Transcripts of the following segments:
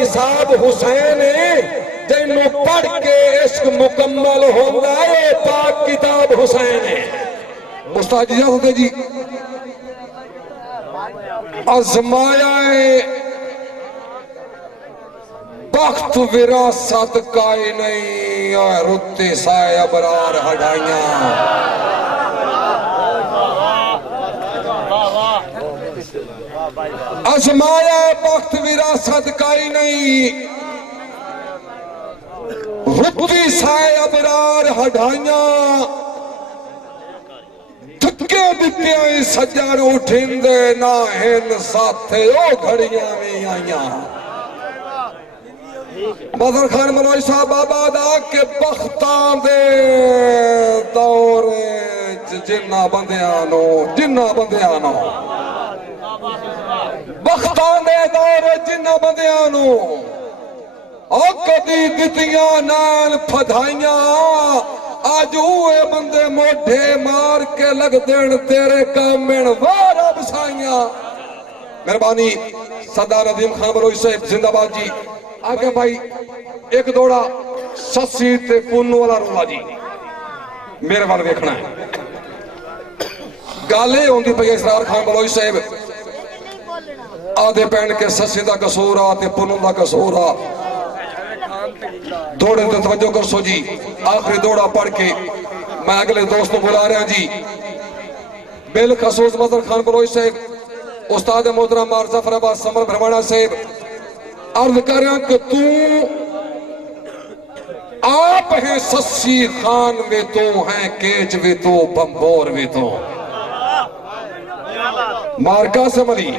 حساب حسین جنوں پڑھ کے عشق مکمل ہوتا ہے پاک کتاب حسین ہے استاد جی ہوتے جی آزمایا بخت وراثت کائی نہیں رتے سائے ابرار ہڈائیاں آزمایا بخت وراثت کائی نہیں رتے سائے ابرار ہڈائیاں دھکے دیتے آئیں سجار اٹھیں دے نہ ہن ساتھے او گھڑیاں میں آئیاں مظہر خان ملوی صاحب آباد آکے بختان دے دور جنہ بندیانو بختان دے دور جنہ بندیانو کدی دتیاں نال پھدائیاں آج ہوئے بندے موڑھے مار کے لگ دین تیرے کامن وارا بسائیاں مہربانی صدر ندیم خان بلوچ صاحب زندہ باد جی آگے بھائی ایک دوڑا سسی تے پونو والا رولا جی میرے والے دیکھنا ہے گالے ہوندی پہ اسرار خان بلوچ صاحب آدھے پینڈ کے سسی دا کسورا تے پونو دا کسورا دوڑے تے توجہ کر سو جی آخری دوڑا پڑھ کے میں اگلے دوستوں بلا رہا جی بالخصوص مظہر خان بلوچ صاحب استاد محترم مارزہ فراباد سمر بھرمانہ صاحب عرض کر رہا کہ تو آپ ہیں سسی خان وے تو ہیں کیچ وے تو بمبور وے تو مارکہ سے ملی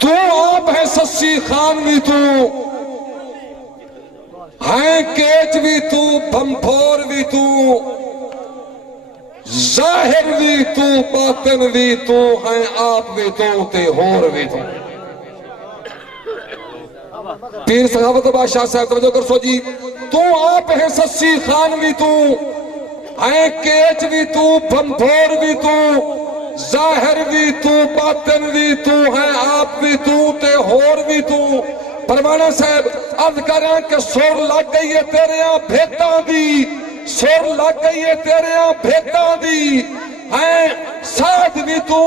تو آپ ہیں سسی خان وے تو ہیں کیچ وی تو بمبور وی تو ظاہر وی تو باطن وی تو ہیں آپ وی تو تے ہور وی تو پیر صحابت بادشاہ صاحب توجہ کر سو جی تو آپ ہیں سسی خان بھی تو ہیں کیچ بھی تو بمبھور بھی تو ظاہر بھی تو باطن بھی تو ہیں آپ بھی تو تے ہور بھی تو پروانہ صاحب عرض کر رہے ہیں کہ سور لگ گئی ہے تیرے یہاں بھیتاں دی سور لگ گئی ہے تیرے یہاں بھیتاں دی ہیں ساتھ بھی تو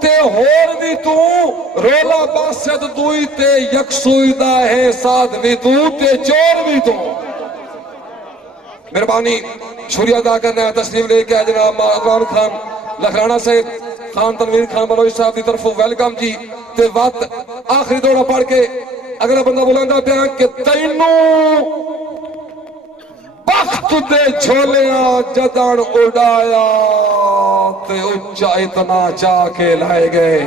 تے ہور بھی تو رولا باسد دوئی تے یکسوئی دا ہے ساتھ بھی تو تے چور بھی تو مہربانی شکریہ ادا کرنا ہے تسلیم لے کے جناب عمران خان لکھرانا صاحب خان تنویر خان بلوچ صاحب دی طرف ویلکم جی تے وقت آخری دوڑا پڑھ کے اگلا بندہ بلندہ پیان کہ تینوں بخت دے جھولیاں جدن اڑایا تے اچھا اتنا چاہ کے لائے گئے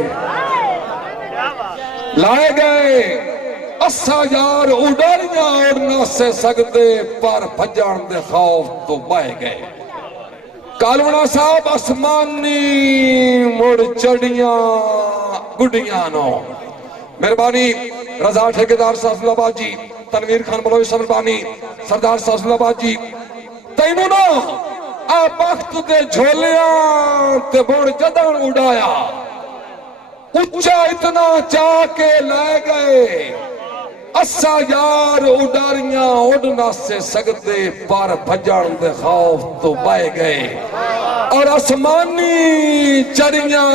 اسا یار اڑاریاں اڑنا سے سکتے پر بھجان دے خوف تو بائے گئے کالونا صاحب اسمانی مڑ چڑیاں گڑیاں نو مہربانی رضا ٹھیکیدار صاحب آباد جی تنویر خان بلوچ صاحب بانی سردار صاحب آباد جی تینوں نا آپ وقت دے جھولیاں تے بڑ جدن اڑایا اچھا اتنا چاہ کے لائے گئے اسا یار اڑاریاں اڑنا سے سکتے پر بھجان دے خوف تو بائے گئے اور اسمانی چڑیاں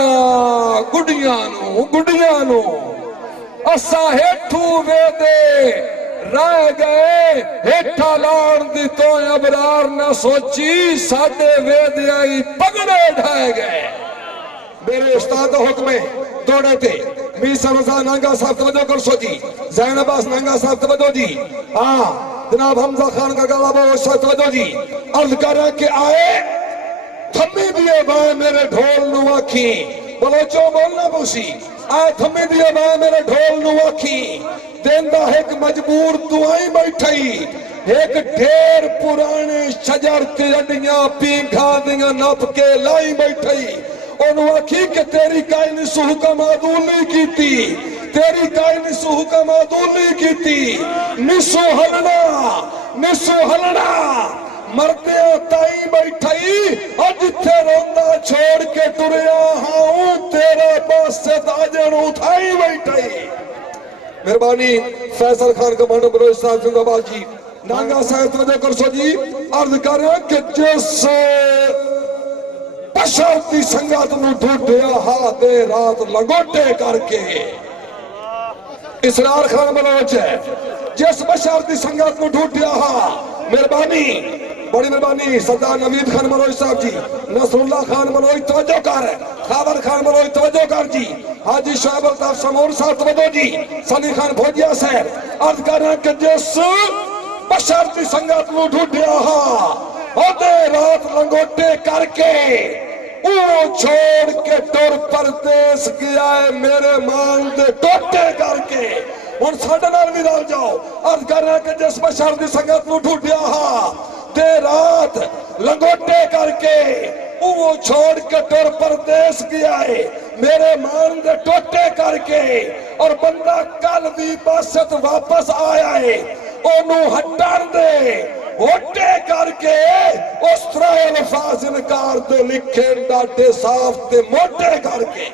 گڑیاں نو اسا ہیٹھو وے دے رائے گئے ہیٹھا لان دی تو ابرار نہ سوچی ساڑھے وے دے آئی پگڑے ڈھائے گئے میرے استاد حکم دوڑے تھے میسا رضا نانگا صاحب توجہ کر سو جی زین عباس نانگا صاحب توجہ جی جناب حمزہ خان کا گلہ بہت صاحب توجہ جی عرض کر رہے کہ آئے تھمی دیئے بائے میرے ڈھول نو آکھی بلوچوں بولنا بوسی آئے تھمی دیئے بائے میرے ڈھول نو آکھی دیندہ ایک مجبور دعائیں بیٹھائی ایک ڈھیر پرانے شجر تے اڈیاں پینکھا دیاں نپ کے لائی بیٹھائی انہوں آکھی کہ تیری کائنی سو حکم عدول نہیں کیتی تیری کائنی سو حکم عدول نہیں کیتی نسو ہلنا مردے تائی بیٹھائی اور جتھے روندہ چھوڑ کے ٹریا ہاں تیرے پاس سے تاجن اٹھائی بیٹھائی مہربانی فیصل خان کمانڈر بلوچ صاحب زندہ باد جی نانگا صاحب توجہ کر سو جی عرض کر رہے ہیں کہ جس بشر دی سنگت نو ڈھونڈیا ہا دے رات لنگوٹے کر کے اسرار خان بلوچ ہے جس بشر دی سنگت نو ڈھونڈیا ہا مہربانی بڑی مہربانی سردار نوید خان بلوچ صاحب جی نصر اللہ خان بلوچ توجہ کر خاور خان بلوچ توجہ کر جی حاجی شعیب الطاف سمور صاحب توجہ جی سلی خان بھوجیا صاحب عرض کر رہے ہیں کہ جس بشر دی سنگت نو ڈھونڈیا ہا ہوتے رات لنگوٹے کر کے او چھوڑ کے ٹور پردیس گیا ہے میرے مان دے ٹوٹے کر کے ان ساڑھے نال بھی ڈال جاؤ عرض کر رہے ہیں کہ جس بشر دی سنگت نو ڈھونڈیا ہا دے رات لنگوٹے کر کے وہ چھوڑ کے ٹور پردیس گیا ہے میرے مان دے ٹوٹے کر کے اور بندہ کل بھی باسط واپس آیا ہے انہوں ہٹان دے ہوٹے کر کے اس طرح الفاظ انکار دے لکھیں ڈاٹے صاف دے موٹے کر کے